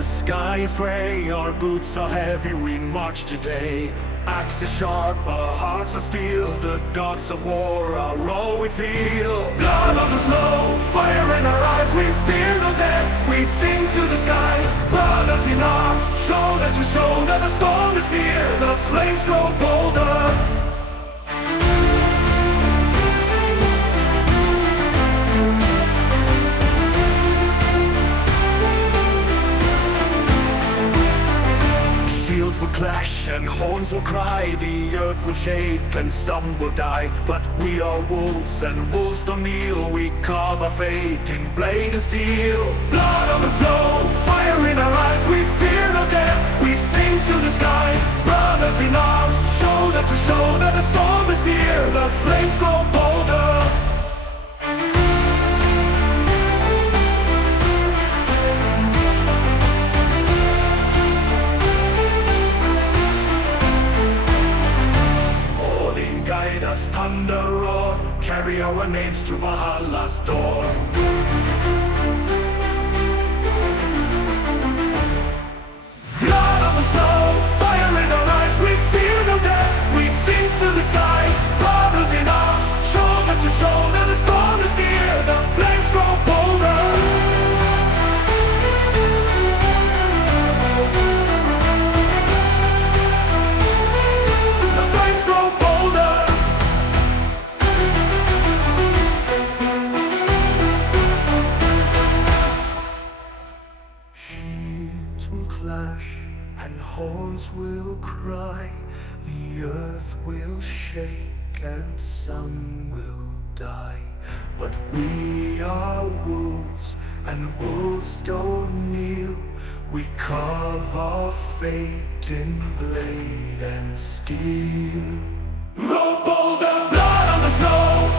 The sky is gray, our boots are heavy, we march today. Axes sharp, our hearts are steel. The gods of war are all we feel. Blood on the snow, fire in our eyes. We fear no death, we sing to the skies. Brothers in arms, shoulder to shoulder. The storm is near, the flames grow bolder. Shields will clash and horns will cry. The earth will shake and some will die. But we are wolves and wolves don't kneel. We carve our fate in blade and steel. Blood on the snow, fire in our eyes. We fear no death, we sing to the skies. Brothers in arms, shoulder to shoulder. The storm is near, the flames grow bolder. Guide us, thunder roar, carry our names to Valhalla's door. Blood on the snow, fire in our eyes. We fear no death, we sing to the skies. Brothers in arms, shoulder to shoulder. The storm is near, the flames grow bolder. The flames grow bolder. Clash and horns will cry. The earth will shake and some will die. But we are wolves and wolves don't kneel. We carve our fate in blade and steel. Grow bolder, blood on the snow.